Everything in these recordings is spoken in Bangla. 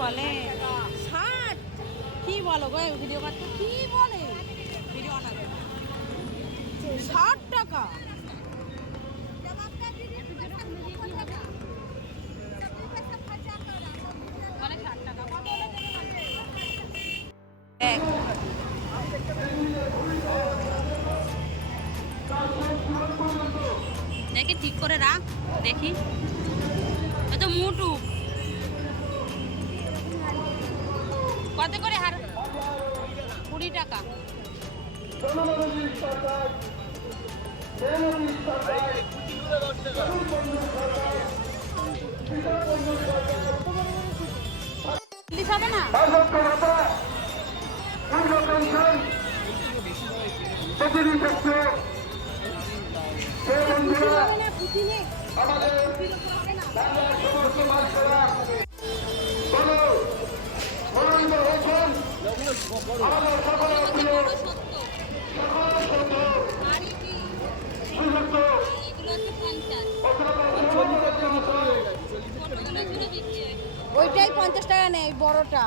বলে 60 কি বলো গো ভিডিও করতে কি বলে ভিডিও না 60 টাকা দেখি ঠিক করে রাখ দেখি তো মুটু কত করে হার 20 টাকা হবে না ওইটাই 50 টাকা নেই বড়টা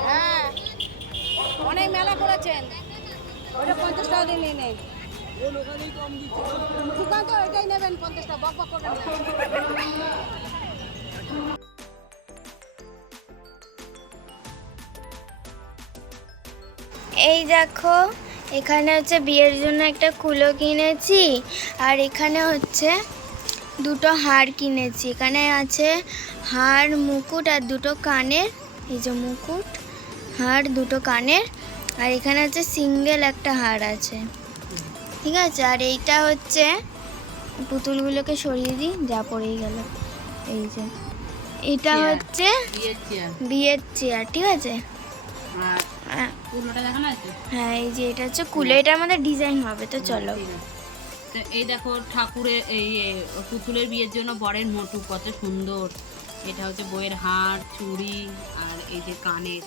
হ্যাঁ অনেক মেলা করেছেন ওইটা 50 টাকা দিয়ে নিয়ে নেই সুকান্ত ওইটাই নেবেন 50 টাকা বক বক করবেন এই দেখো এখানে হচ্ছে বিয়ের জন্য একটা কুলো কিনেছি আর এখানে হচ্ছে দুটো হার কিনেছি এখানে আছে হার মুকুট আর দুটো কানের এই যে মুকুট হার দুটো কানের আর এখানে হচ্ছে সিঙ্গেল একটা হার আছে ঠিক আছে আর এইটা হচ্ছে পুতুলগুলোকে সরিয়ে দিই যা পড়েই গেল এই যে এটা হচ্ছে বিয়ের চেয়ার ঠিক আছে হ্যাঁ এই যে এটা হচ্ছে কুলো এটা আমাদের ডিজাইন হবে তো চলো এই দেখো ঠাকুরের এই পুতুলের বিয়ের জন্য বরের মোটু কত সুন্দর এটা হচ্ছে বইয়ের হার চুড়ি আর এই যে কানের